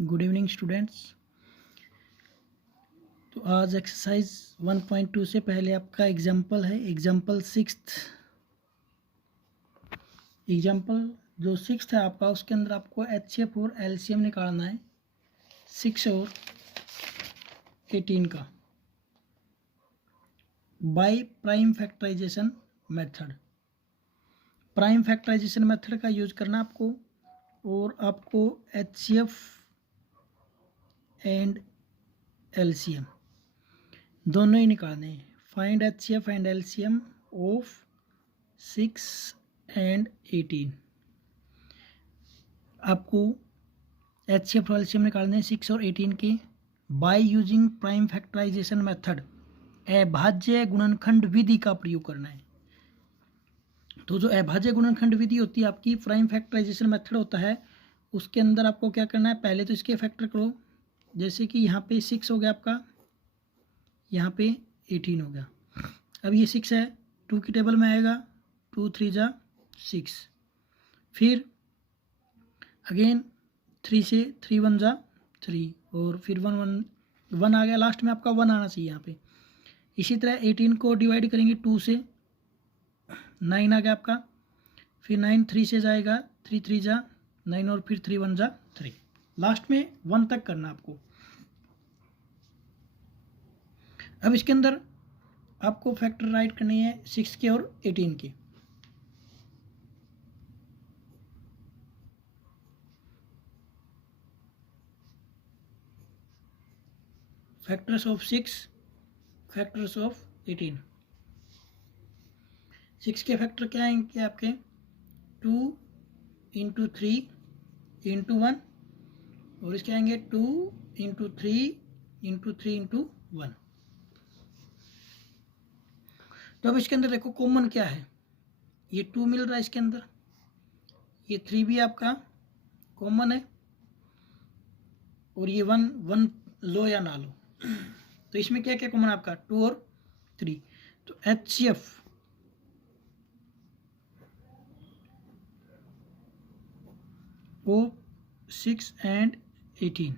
Good evening students. तो आज exercise 1.2 से पहले आपका एग्जाम्पल है, एग्जाम्पल जो सिक्स्थ है आपका, उसके अंदर आपको HCF और LCM निकालना है 6 और 18 का by prime factorisation method. Prime factorisation method का यूज करना आपको, और आपको HCF एंड LCM दोनों ही निकालने हैं। Find HCF and LCM of 6 and 18। आपको HCF और LCM निकालने हैं 6 और 18 के by using prime factorisation method, अभाज्य गुणनखंड विधि का प्रयोग करना है। तो जो अभाज्य गुणनखंड विधि होती है आपकी, प्राइम फैक्टराइजेशन मेथड होता है, उसके अंदर आपको क्या करना है, पहले तो इसके फैक्टर करो। जैसे कि यहाँ पे 6 हो गया आपका, यहाँ पे 18 हो गया। अब ये 6 है, 2 की टेबल में आएगा, 2 3 जा 6, फिर अगेन 3 से 3 1 जा 3, और फिर 1 आ गया, लास्ट में आपका 1 आना चाहिए यहाँ पे। इसी तरह 18 को डिवाइड करेंगे 2 से, 9 आ गया आपका, फिर 9 3 से जाएगा, 3 3 जा 9, और फिर 3 1 जा 3, लास्ट में 1 तक करना आपको। अब इसके अंदर आपको फैक्टर राइट करनी है 6 के और 18 के। Factors of 6, factors of 18। 6 के फैक्टर क्या आएंगे आपके, 2 इंटू 3 इंटू 1, और इसके आएंगे 2 इंटू 3 इंटू 3 इंटू 1। तो अब इसके अंदर देखो कॉमन क्या है, ये 2 मिल रहा है इसके अंदर, ये 3 भी आपका कॉमन है, और ये 1 लो या ना लो। तो इसमें क्या क्या कॉमन है आपका, 2 और 3। तो HCF ओ 6 एंड 18,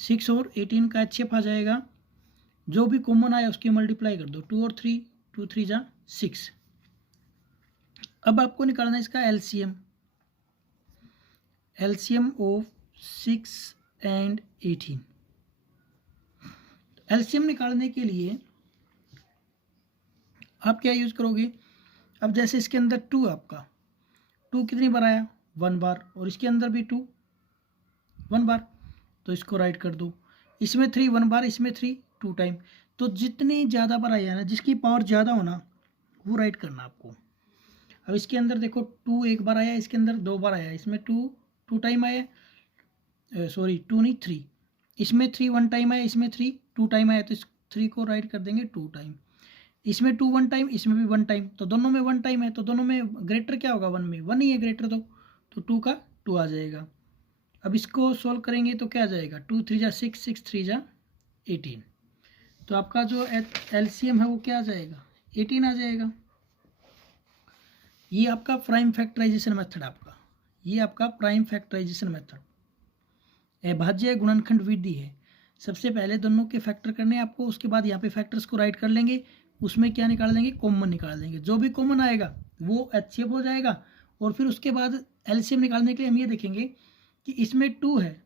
6 और 18 का HCF आ जाएगा। जो भी कॉमन आया उसकी मल्टीप्लाई कर दो, 2 और 3, 2 3 जा 6। अब आपको निकालना है इसका LCM, LCM of 6 and 18। LCM निकालने के लिए आप क्या यूज करोगे, अब जैसे इसके अंदर 2 आपका, 2 कितनी बार आया, 1 बार, और इसके अंदर भी 2 1 बार, तो इसको राइट कर दो। इसमें 3 1 बार, इसमें 3 2 टाइम। तो जितनी ज़्यादा बार आया ना, जिसकी पावर ज़्यादा होना वो राइट करना आपको। अब इसके अंदर देखो 2 एक बार आया, इसके अंदर 2 बार आया, इसमें 2 टाइम आया, सॉरी 2 नहीं 3, इसमें 3 1 टाइम आया, इसमें 3 2 टाइम आया, तो इस 3 को राइट कर देंगे 2 टाइम। इसमें 2 1 टाइम, इसमें भी 1 टाइम, तो दोनों में 1 टाइम है, तो दोनों में ग्रेटर क्या होगा, 1 में 1 ही है ग्रेटर, तो 2 का 2 आ जाएगा। अब इसको सॉल्व करेंगे तो क्या आ जाएगा, 2 3 जा 6, 6 3 जा 18। तो आपका जो LCM है वो क्या आ जाएगा, 18 आ जाएगा। ये आपका प्राइम फैक्टराइजेशन मेथड, आपका ये आपका प्राइम फैक्टराइजेशन मेथड अभाज्य गुणनखंड विधि है। सबसे पहले दोनों के फैक्टर करने हैं आपको, उसके बाद यहाँ पे फैक्टर्स को राइट कर लेंगे, उसमें क्या निकाल देंगे, कॉमन निकाल देंगे। जो भी कॉमन आएगा वो HCF हो जाएगा, और फिर उसके बाद LCM निकालने के लिए हम ये देखेंगे कि इसमें 2 है,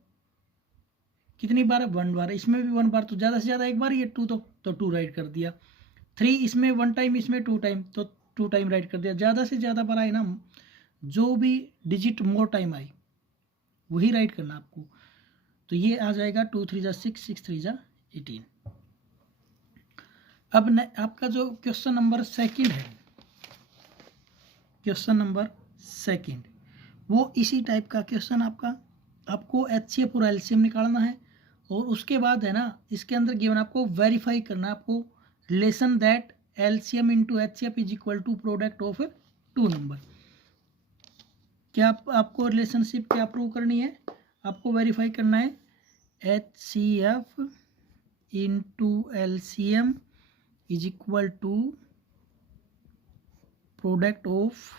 कितनी बार, 1 बार, इसमें भी 1 बार, तो ज़्यादा से ज़्यादा एक बार ये 2, तो 2 राइट कर दिया। 3 इसमें 1 टाइम, इसमें 2 टाइम, तो 2 टाइम राइट कर दिया। ज़्यादा से ज़्यादा बार आए ना, जो भी डिजिट मोर टाइम आई वही राइट करना आपको। तो ये आ जाएगा 2 3 जा 6, 6 3 जा 18। अब आपका जो क्वेश्चन नंबर सेकंड है, क्वेश्चन नंबर सेकंड, वो इसी टाइप का क्वेश्चन आपको HCF और LCM निकालना है, और उसके बाद है ना, इसके अंदर गिवन आपको वेरीफाई करना है, आपको relation that LCM into HCF is equal to product of 2 number. क्या आपको रिलेशनशिप क्या प्रूव करनी है, आपको वेरीफाई करना है HCF into LCM is equal to product of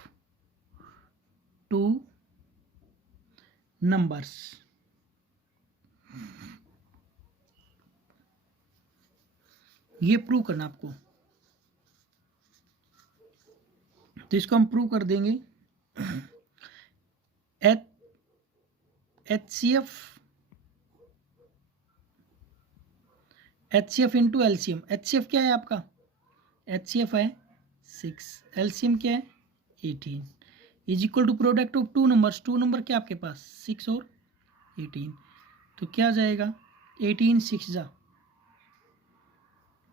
2 numbers. ये प्रूव करना आपको। तो इसको हम प्रूव कर देंगे। HCF into LCM। HCF क्या है आपका? HCF है 6, LCM क्या है 18, is equal to product of two numbers. Two number क्या आपके पास 6 और 18, तो क्या जाएगा 18 6 जा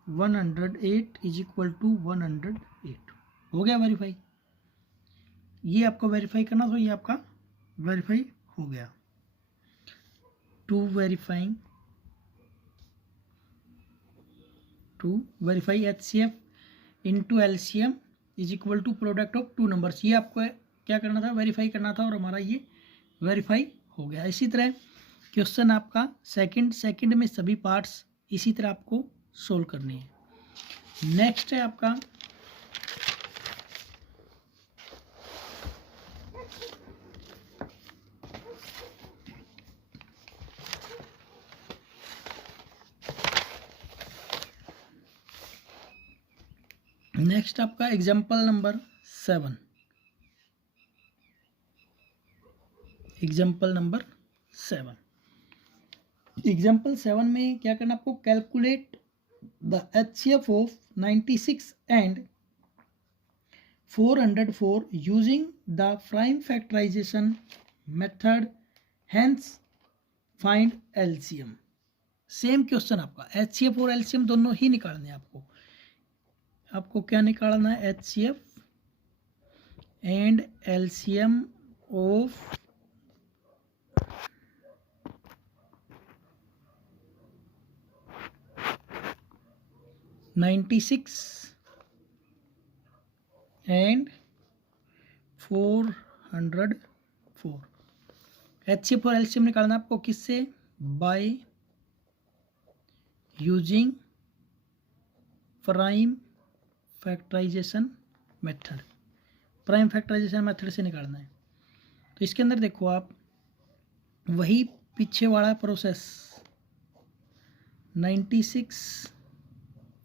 108 इज इक्वल टू 108। हो गया वेरीफाई। ये आपको वेरीफाई करना, तो ये आपका वेरीफाई हो गया। To verify HCF into LCM is equal to product of two numbers. ये आपको क्या करना था, वेरीफाई करना था, और हमारा ये वेरीफाई हो गया। इसी तरह क्वेश्चन आपका सेकंड में सभी पार्ट्स इसी तरह आपको सोल्व करने हैं। नेक्स्ट है आपका एग्जाम्पल नंबर 7। एग्जाम्पल 7 में क्या करना आपको, calculate the HCF of 96 and 404 using the prime factorisation method, hence find LCM। Same question आपका, HCF और LCM दोनों ही निकालने हैं आपको। आपको क्या निकालना है, HCF and LCM of 96 and 404। HCF और LCM निकालना आपको किससे, by using prime factorisation method. Prime factorisation method से निकालना है। तो इसके अंदर देखो आप, वही पीछे वाला प्रोसेस, 96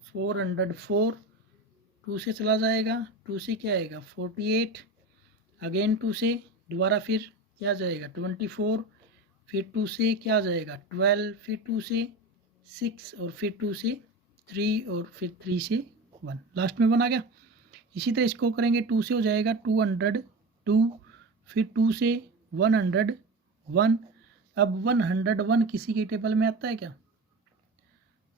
404 2 से चला जाएगा, 2 से क्या आएगा 48, अगेन 2 से दोबारा फिर क्या जाएगा 24, फिर 2 से क्या जाएगा 12, फिर 2 से 6, और फिर 2 से 3, और फिर 3 से 1, लास्ट में 1 आ गया। इसी तरह इसको करेंगे, 2 से हो जाएगा 202, फिर 2 से 101। अब 101 किसी के टेबल में आता है क्या,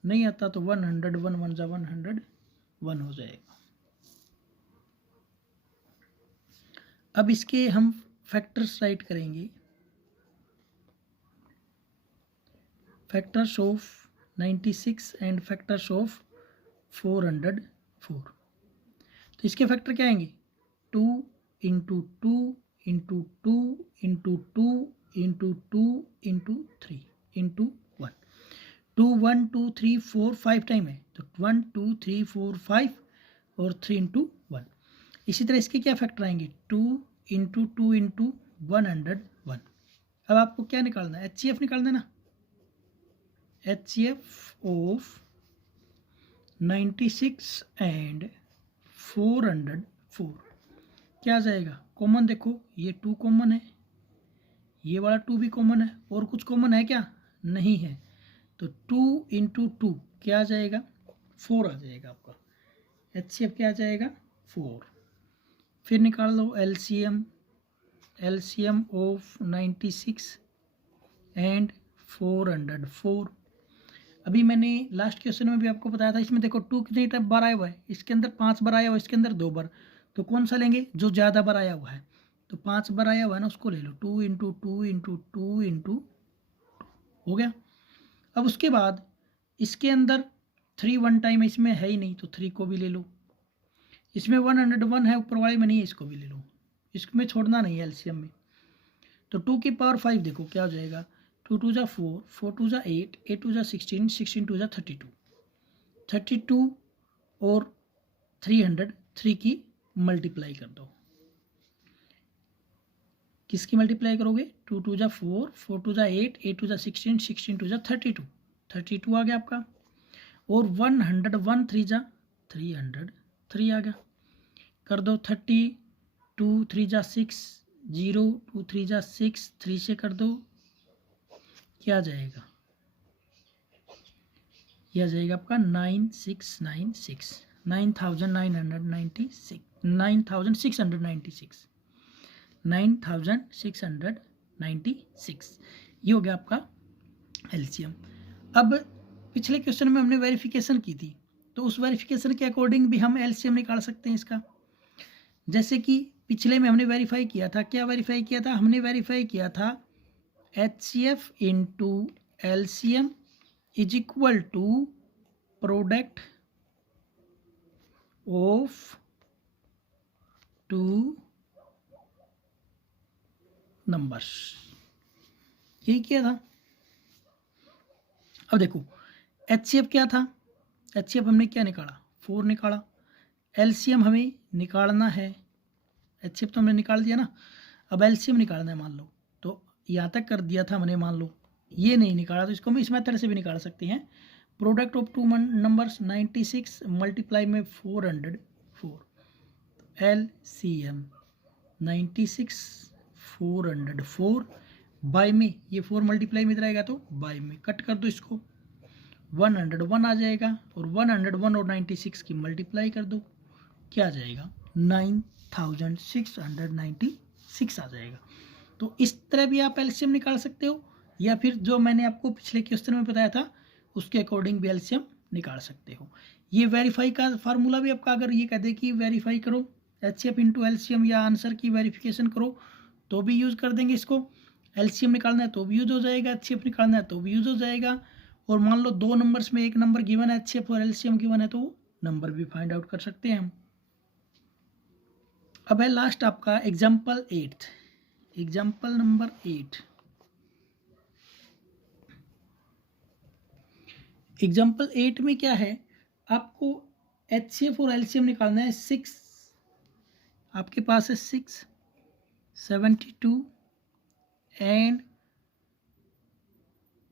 नहीं आता, तो 101 1 जा 101 हो जाएगा। अब इसके हम फैक्टर्स राइट करेंगे, factors of 96 and factors of 404। तो इसके फैक्टर क्या आएंगे, 2 into 2 into 2 into 2 into 2 into 3 into 1। 2 1 2 3 4 5 time है, तो 1 2 3 4 5 और 3 इंटू 1। इसी तरह इसके क्या फैक्टर आएंगे, 2 इंटू 2 इंटू 101। अब आपको क्या निकालना है, HCF निकालना है ना। HCF ऑफ 96 एंड 404 क्या आ जाएगा, कॉमन देखो, ये 2 कॉमन है, ये वाला 2 भी कॉमन है, और कुछ कॉमन है क्या, नहीं है। तो 2 इंटू 2 क्या आ जाएगा 4 आ जाएगा आपका। HCF क्या आ जाएगा 4। फिर निकाल लो LCM ऑफ 96 एंड 404। अभी मैंने लास्ट क्वेश्चन में भी आपको बताया था, इसमें देखो 2 कितनी बार आया हुआ है, इसके अंदर 5 बार आया हुआ है, इसके अंदर 2 बार, तो कौन सा लेंगे, जो ज़्यादा बार आया हुआ है। तो 5 बार आया हुआ है ना, उसको ले लो, 2 इंटू 2 इंटू 2 इंटू हो गया। अब उसके बाद इसके अंदर 3 1 टाइम इसमें है ही नहीं, तो 3 को भी ले लो। इसमें 101 है, ऊपर वाले में नहीं है, इसको भी ले लो, इसमें छोड़ना नहीं है LCM में। तो 2 की पावर 5 देखो क्या हो जाएगा, 2 2 जा 4, 4 2 जा 8, 8 2 जा 16, 16 2 जा 32, 32 और 300 की मल्टीप्लाई कर दो। किसकी मल्टीप्लाई करोगे, 2 2 जा 4, 4 2 जा 8, 8 2 जा 16, 16 2 जा 32, 32 आ गया आपका। और 100 1 3 जा 300 3 आ गया। कर दो 30 2 3 जा 6 0 2 3 जा 6 3 से कर दो, क्या जाएगा, यह जाएगा आपका 9696 9696 9696 9696 ये हो गया आपका एलसीएम। अब पिछले क्वेश्चन में हमने वेरिफिकेशन की थी, तो उस वेरिफिकेशन के अकॉर्डिंग भी हम एलसीएम निकाल सकते हैं इसका। जैसे कि पिछले में हमने वेरीफाई किया था, क्या वेरीफाई किया था, हमने वेरीफाई किया था HCF into LCM is equal to product of two numbers, यही किया था। अब देखो HCF क्या था, HCF हमने क्या निकाला 4 निकाला, एलसीएम हमें निकालना है, HCF तो हमने निकाल दिया ना, अब एलसीएम निकालना है मान लो, तो यहाँ तक कर दिया था हमने, मान लो ये नहीं निकाला तो इसको हम इस मेथड से भी निकाल सकते हैं। Product of two numbers 96 multiply में 404, एलसीएम 96 404 बाय में, ये 4 मल्टीप्लाई में इधर आएगा तो बाय में कट कर दो इसको, 101 आ जाएगा, और 101 और 96 की मल्टीप्लाई कर दो, क्या आ जाएगा 9696 आ जाएगा। तो इस तरह भी आप एलसीएम निकाल सकते हो, या फिर जो मैंने आपको पिछले क्वेश्चन में बताया था उसके अकॉर्डिंग भी एलसीएम निकाल सकते हो। ये वेरीफाई का फार्मूला भी आपका, अगर ये कह दे कि वेरीफाई करो HCF इंटू एलसीएम या आंसर की वेरिफिकेशन करो तो भी यूज़ कर देंगे इसको, एलसीएम निकालना है तो भी यूज़ हो जाएगा, HCF निकालना है तो भी यूज़ हो जाएगा। और मान लो 2 नंबर्स में एक नंबर गिवन है HCF और एलसीएम गिवन है तो नंबर भी फाइंड आउट कर सकते हैं हम। अब है लास्ट आपका एग्जाम्पल 8, एग्जाम्पल नंबर 8। एग्जाम्पल 8 में क्या है, आपको HCF और एलसीएम निकालना है। 6 आपके पास है 6 72 एंड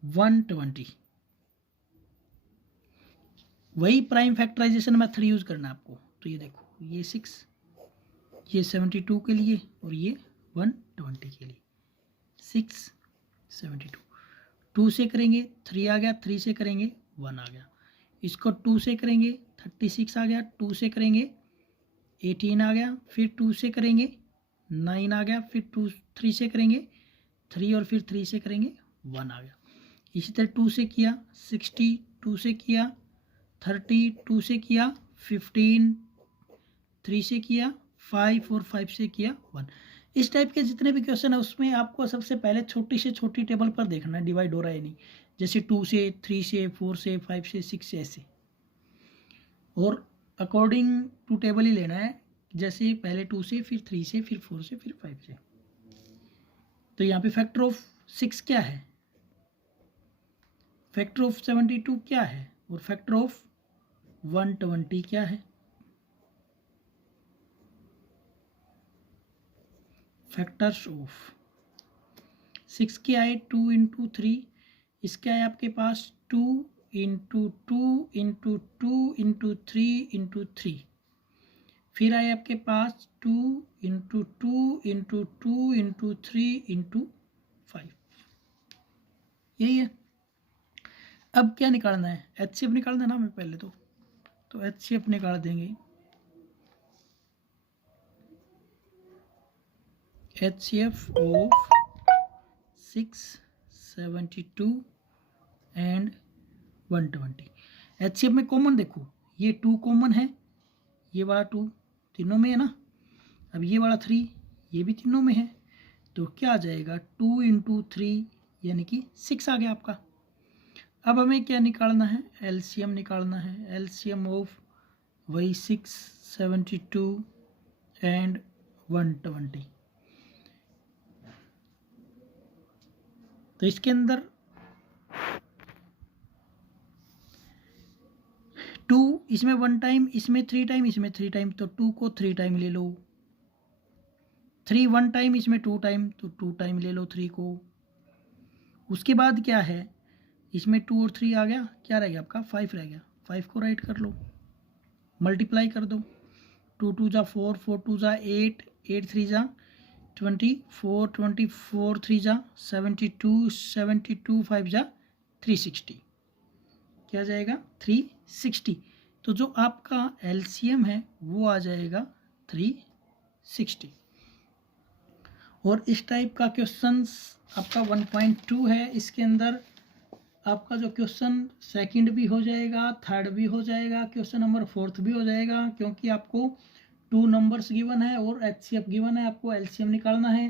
120, वही प्राइम फैक्टराइजेशन मेथड यूज करना है आपको। तो ये देखो, ये 6, ये 72 के लिए और ये 120 के लिए, 6 72, 2 से करेंगे 3 आ गया, 3 से करेंगे 1 आ गया, इसको 2 से करेंगे 36 आ गया, 2 से करेंगे 18 आ गया, फिर 2 से करेंगे 9 आ गया, फिर 3 से करेंगे 3 और फिर 3 से करेंगे 1 आ गया। इसी तरह 2 से किया 60, 2 से किया 30, 2 से किया 15, 3 से किया 5 और 5 से किया 1। इस टाइप के जितने भी क्वेश्चन है उसमें आपको सबसे पहले छोटी से छोटी टेबल पर देखना है डिवाइड हो रहा है नहीं, जैसे 2 से 3 से 4 से 5 से 6 से ऐसे, और अकॉर्डिंग टू टेबल ही लेना है, जैसे पहले 2 से फिर 3 से फिर 4 से फिर 5 से। तो यहाँ पे फैक्टर ऑफ 6 क्या है, फैक्टर ऑफ 72 क्या है, और फैक्टर ऑफ 120 क्या है। फैक्टर्स ऑफ 6 क्या है 2 इंटू 3, इसका है आपके पास 2 इंटू 2 इंटू 2 इंटू 3 इंटू 3, फिर आए आपके पास 2 इंटू 2 इंटू 2 इंटू 3 इंटू 5, यही है। अब क्या निकालना है, HCF निकालना है ना हमें पहले, तो HCF निकाल देंगे। HCF of 6 72 and 120। HCF में कॉमन देखो, ये 2 कॉमन है, ये वाला 2 तीनों में है ना, अब ये वाला 3 ये भी तीनों में है, तो क्या आ जाएगा 2 इंटू 3 यानी कि 6 आ गया आपका। अब हमें क्या निकालना है, एलसीएम निकालना है। एलसीएम ऑफ वही 6 72 एंड 120। तो इसके अंदर 2 इसमें 1 टाइम, इसमें 3 टाइम, इसमें 3 टाइम, तो 2 को 3 टाइम ले लो। 3 1 टाइम, इसमें 2 टाइम, तो 2 टाइम ले लो 3 को। उसके बाद क्या है, इसमें 2 और 3 आ गया, क्या रह गया आपका 5 रह गया, 5 को राइट कर लो, मल्टीप्लाई कर दो, 2 2 जा 4, 4 2 जा 8, 8 3 जा 24, 24 3 जा 72, 72 5 जा 360, क्या जाएगा 360। तो जो आपका एलसीएम है वो आ जाएगा 360। और इस टाइप का क्वेश्चन आपका 1.2 है, इसके अंदर आपका जो क्वेश्चन सेकंड भी हो जाएगा, थर्ड भी हो जाएगा, क्वेश्चन नंबर फोर्थ भी हो जाएगा, क्योंकि आपको 2 नंबर्स गिवन है और एचसीएफ गिवन है, आपको एलसीएम निकालना है।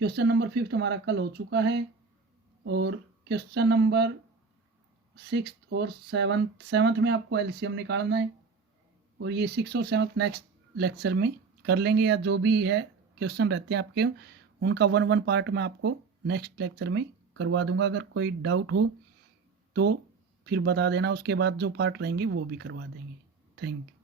क्वेश्चन नंबर 5 हमारा कल हो चुका है, और क्वेश्चन नंबर 6 और 7 में आपको एलसीएम निकालना है, और ये 6 और 7 नेक्स्ट लेक्चर में कर लेंगे, या जो भी है क्वेश्चन रहते हैं आपके उनका 1 पार्ट में आपको नेक्स्ट लेक्चर में करवा दूंगा। अगर कोई डाउट हो तो फिर बता देना, उसके बाद जो पार्ट रहेंगे वो भी करवा देंगे। Thank you.